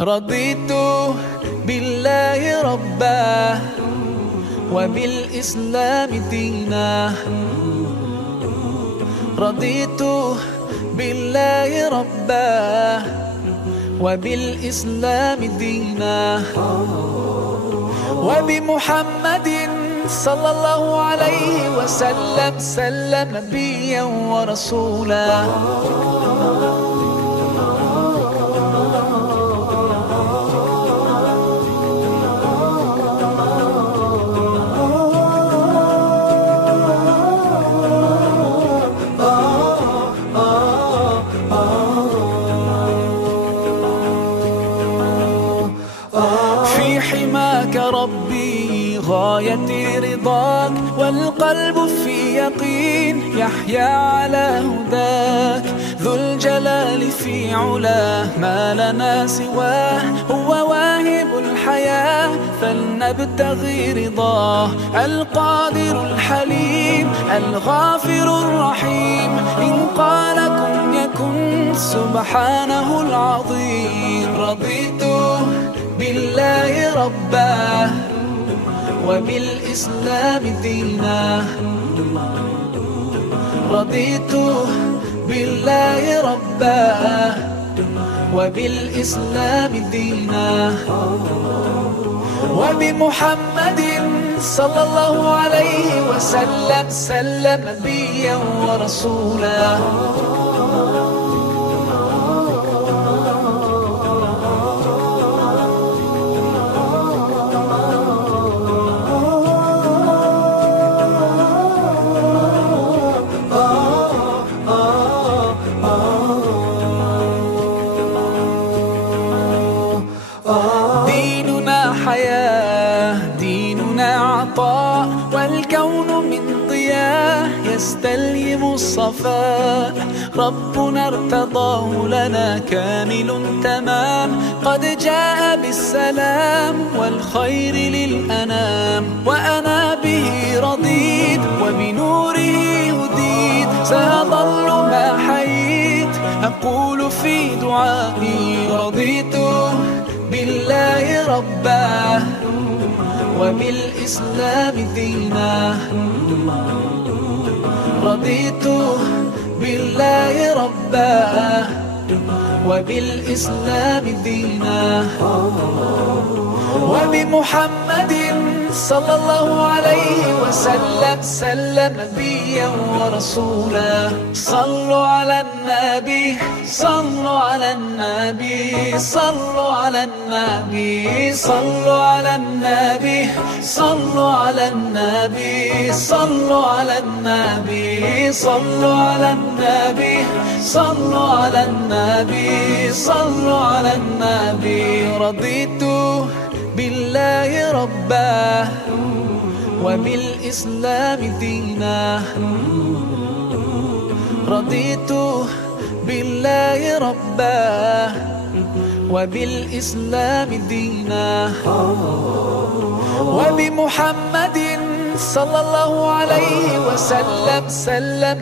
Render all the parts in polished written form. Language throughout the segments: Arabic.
رضيت بالله ربا وبالإسلام دينا. رضيت بالله ربا وبالإسلام دينا، وبمحمد صلى الله عليه وسلم نبيا ورسولا. في حماك ربي غايتي رضاك، والقلب في يقين يحيا على هداك. ذو الجلال في علاه ما لنا سواه، هو واهب الحياة فلنبتغي رضاه. القادر الحليم الغافر الرحيم، إن قال كن يكن سبحانه العظيم. رضيت بالله ربا وبالإسلام دينا. رضيت بالله ربا وبالإسلام دينا، وبمحمد صلى الله عليه وسلم نبيا ورسولا. ديننا حياة، ديننا عطاء، والكون من ضياء يستلهم الصفاء. ربنا ارتضاه لنا كامل تمام، قد جاء بالسلام والخير للأنام. وأنا به رضيت وبنوره هديت، سأظل ما حييت أقول في دعائي. رضيت بالله ربا وبالإسلام دينا. رضيت بالله ربا وبالإسلام دينا، وبمحمد صلى الله عليه وسلم نبيا ورسولا. صلوا على النبي، صلوا على النبي، صلوا على النبي، صلوا على النبي، صلوا على النبي، صلوا على النبي، صلوا على النبي، صلوا على النبي، صلوا على النبي. رضيت بالله ربا وبالإسلام دينا. رضيت بالله ربا وبالإسلام دينا، وبمحمد صلى الله عليه وسلم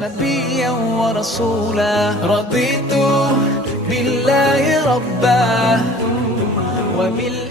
نبيا ورسولا. رضيت بالله ربا وبالإسلام